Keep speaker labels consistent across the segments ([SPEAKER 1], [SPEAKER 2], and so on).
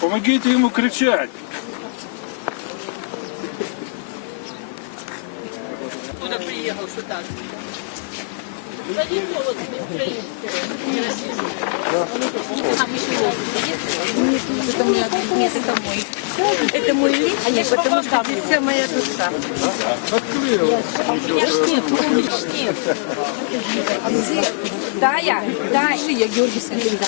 [SPEAKER 1] Помогите ему кричать.
[SPEAKER 2] Приехал, что так? Лицо вот украинское, не российское.
[SPEAKER 3] Это мой, нет, это мой. Это мой личный, потому что здесь вся моя душа. Я ж нет, помнишь, нет. Да, я, да. Я Георгий Сергеевич.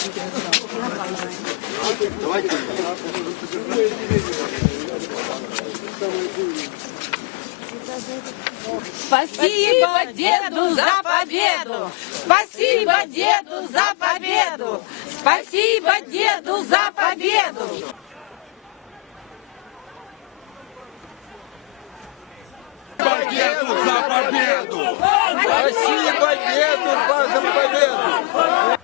[SPEAKER 4] Спасибо деду за победу! Спасибо деду за победу! Спасибо деду за победу!
[SPEAKER 5] Деду за победу! Спасибо деду за победу!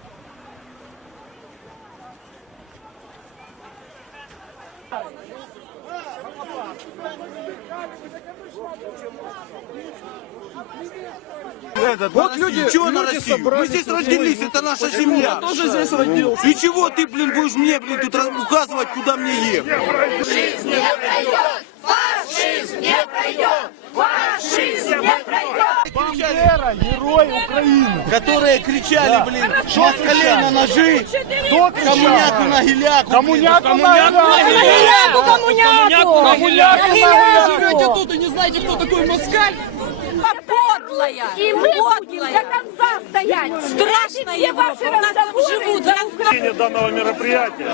[SPEAKER 6] Вот люди,
[SPEAKER 5] Чего на Россию? Мы здесь
[SPEAKER 6] на
[SPEAKER 5] родились, это наша семья.
[SPEAKER 6] Я тоже здесь родился.
[SPEAKER 5] И чего ты, блин, будешь мне, блин, тут указывать, куда мне ехать?
[SPEAKER 4] Фашизм не пройдет! Фашизм не пройдет! Фашизм не пройдет!
[SPEAKER 6] Бандера, герой Украины.
[SPEAKER 5] Которые кричали, блин, москалей на ножи,
[SPEAKER 6] Кто
[SPEAKER 5] коммуняку на гиляку.
[SPEAKER 6] Коммуняку на
[SPEAKER 4] Гиляку, коммуняку!
[SPEAKER 6] Коммуняку на
[SPEAKER 4] Живете
[SPEAKER 6] тут и не знаете, кто такой москаль?
[SPEAKER 4] Подлая! И мы будем до конца стоять! Страшная Европа! У нас там живут!
[SPEAKER 1] Проведение данного мероприятия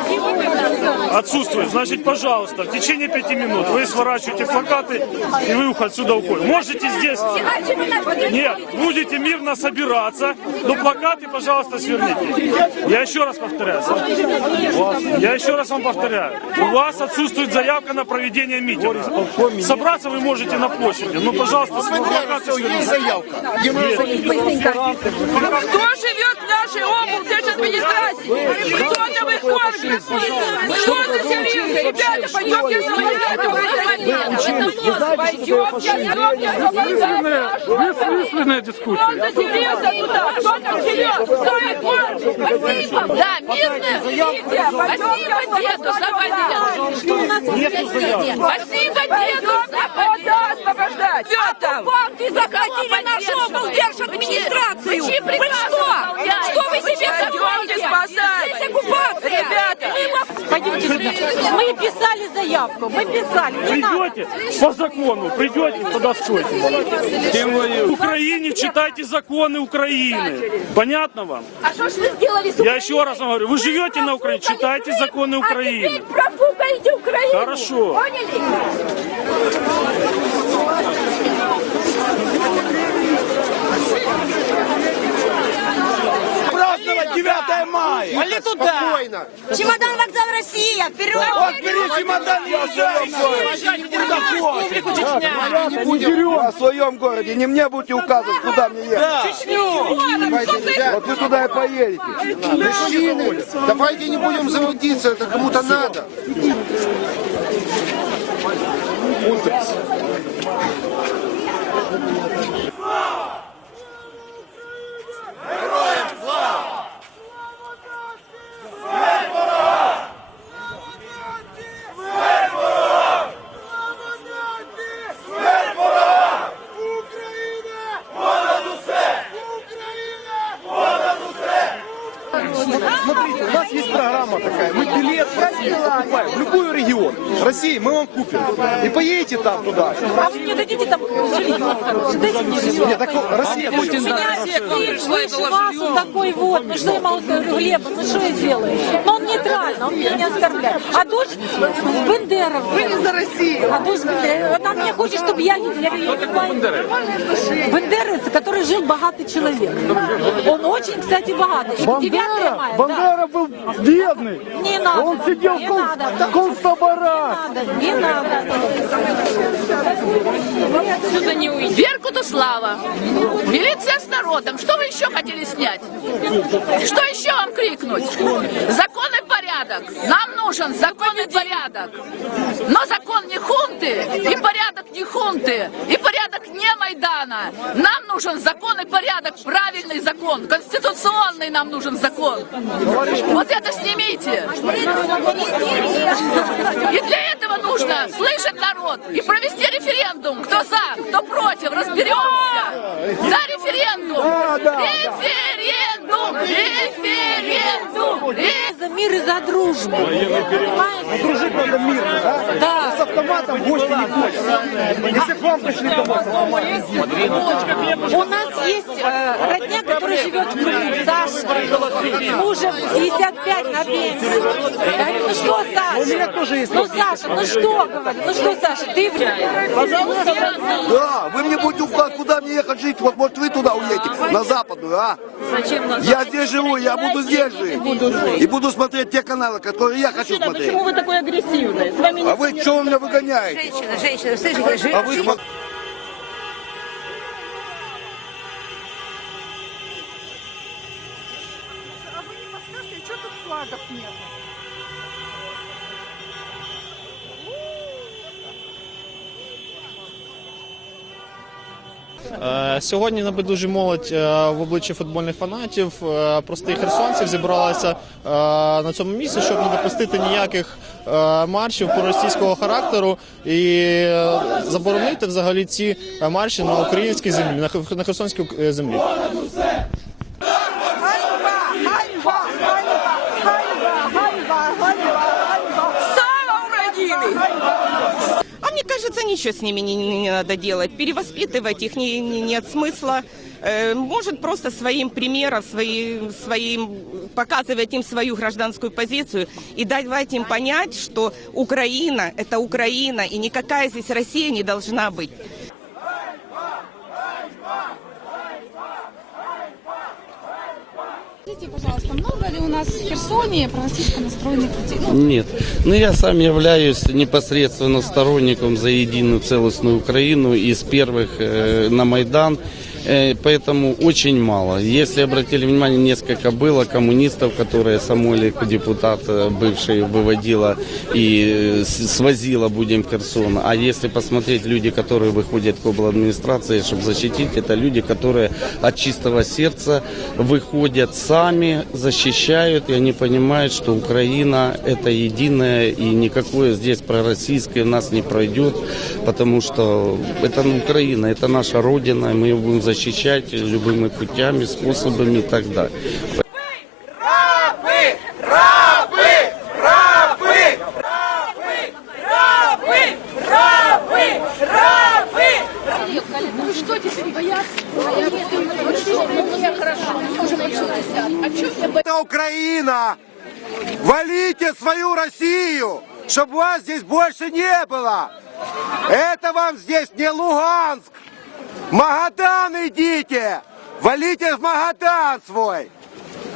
[SPEAKER 1] отсутствует. Значит, пожалуйста, в течение пяти минут вы сворачиваете плакаты и вы отсюда уходите. Можете здесь... Нет, будете мирно собираться, но плакаты, пожалуйста, сверните. Я еще раз повторяю. Я еще раз вам повторяю. У вас отсутствует заявка на проведение митинга. Собраться вы можете на площади, но, пожалуйста, плакаты сверните.
[SPEAKER 5] заявка.
[SPEAKER 2] Кто живет в нашей области администрации? Кто там их кормит? Что за серьезно? Ребята, пойдемте
[SPEAKER 1] Бессмысленная дискуссия.
[SPEAKER 2] Кто серьезно туда? Кто там? Кто их кормит? Спасибо.
[SPEAKER 4] Да, мирная митинг. Спасибо деду за победу. Что у нас? Спасибо деду за победу.
[SPEAKER 2] освобождать. Петр!
[SPEAKER 4] Банки захватили наш область, держат администрацию. Вы что? Что
[SPEAKER 2] спасать.
[SPEAKER 4] Здесь оккупация.
[SPEAKER 2] Ребята.
[SPEAKER 4] Пойдемте сюда. Мы писали заявку, мы писали. Не надо.
[SPEAKER 1] Придете по закону, придете, туда стойте. В Украине читайте законы Украины. Понятно вам?
[SPEAKER 4] А что ж вы сделали с
[SPEAKER 1] Я еще раз вам говорю, вы живете на Украине, читайте законы
[SPEAKER 4] А
[SPEAKER 1] Украины.
[SPEAKER 4] теперь профукаете Украину.
[SPEAKER 1] Хорошо.
[SPEAKER 4] Поняли?
[SPEAKER 5] Праздновать 9 мая.
[SPEAKER 6] Вали туда.
[SPEAKER 4] Чемодан вокзал Россия, вперед!
[SPEAKER 5] Вот бери чемодан и езжай.
[SPEAKER 7] О своем городе. Не мне будете указывать, куда мне ехать. Вот вы туда и поедете.
[SPEAKER 8] Мужчины, давайте не будем заводиться, это кому-то надо.
[SPEAKER 6] Смотрите, у нас есть программа такая. Мы билет в Россию покупаем, в России мы вам купим. И поедете там туда.
[SPEAKER 4] А вы мне дадите там жилье? Дайте мне жилье.
[SPEAKER 6] Нет, так Россия будет.
[SPEAKER 4] У меня выше вас, он такой вот. Ну что я могу сказать? Говорю, Глеба, ну что я сделаю? Но он нейтрально, он меня не оскорбляет. А дочь Бендеров. Вы не за Россию. А дочь Бендеров. Она мне хочешь, чтобы я не... Не понимаю. Бандера, который жил богатый человек. Он очень, кстати, богатый. И 9
[SPEAKER 5] Бандера,
[SPEAKER 4] мая,
[SPEAKER 5] Бандера был бедный.
[SPEAKER 4] да. Не надо.
[SPEAKER 5] Он сидел
[SPEAKER 4] не
[SPEAKER 5] в кон-
[SPEAKER 4] надо.
[SPEAKER 5] концтаборах.
[SPEAKER 4] Не надо, не надо.
[SPEAKER 2] Беркуту слава! Милиция с народом! Что вы еще хотели снять? Что еще вам крикнуть? Закон и порядок! Нам нужен закон и порядок! Но закон не хунты, и порядок не хунты, и порядок не Майдана! Нам нужен закон и порядок, правильный закон, конституционный нам нужен закон! Вот это снимите! И для этого нужно слышать народ и провести референдум. Кто за, кто против, разберемся. За референдум. Референдум. Референдум. Ре-
[SPEAKER 4] За мир и за дружбу. Понимаете?
[SPEAKER 6] Дружить надо мирно, да?
[SPEAKER 4] Да.
[SPEAKER 6] С автоматом гости не ходят. Если к вам пришли домой.
[SPEAKER 4] У нас есть э, родня, которая живет в Крыму, Саша. Мужем 55 на пенсии. Ну что, Саша?
[SPEAKER 6] У меня тоже есть
[SPEAKER 4] Ну, Саша, ну что, говорю, ну что, Саша, ты, пожалуйста,
[SPEAKER 7] Да, вы мне будете указывать, куда мне ехать жить. Вот может вы туда уедете, на западную, а? Я здесь живу, я буду здесь жить. И буду смотреть те каналы, которые я хочу смотреть.
[SPEAKER 9] Почему вы такой агрессивный? С вами
[SPEAKER 7] А вы что вы меня выгоняете?
[SPEAKER 4] Женщина, женщина, слышите,
[SPEAKER 7] А вы смо-
[SPEAKER 10] наби дуже молодь е, в обличчі футбольних фанатів, е, простих херсонців зібралася е, на цьому місці, щоб не допустити ніяких е, маршів проросійського характеру і е, заборонити взагалі ці е, марші на українській землі, на Хер- херсонській е, землі.
[SPEAKER 9] Кажется, ничего с ними не, не- не надо делать. Перевоспитывать их не- не- нет смысла. Э, Может просто своим примером, своим, своим, показывать им свою гражданскую позицию и давать им понять, что Украина – это Украина, и никакая здесь Россия не должна быть.
[SPEAKER 11] Скажите, пожалуйста, много ли у нас в Херсоне пророссийско настроенных людей? Ну,
[SPEAKER 12] Нет. Ну, я сам являюсь непосредственно сторонником за единую целостную Украину из первых э, на Майдан. Э, поэтому очень мало. Если обратили внимание, несколько было коммунистов, которые Самойлик, депутат э, бывший, выводила и э, свозила, будем в Херсон. А если посмотреть люди, которые выходят к администрации, чтобы защитить, это люди, которые от чистого сердца выходят сами, защищают, и они понимают, что Украина это единая, и никакое здесь пророссийское нас не пройдет, потому что это ну, Украина, это наша родина, и мы ее будем защищать любыми путями, способами и так далее.
[SPEAKER 2] Ну что теперь бояться? Ну что, ну мне хорошо, уже почти 60. А что мне
[SPEAKER 8] Это Украина! Валите свою Россию, чтобы вас здесь больше не было! Это вам здесь не Луганск! Магадан идите! Валите в Магадан свой!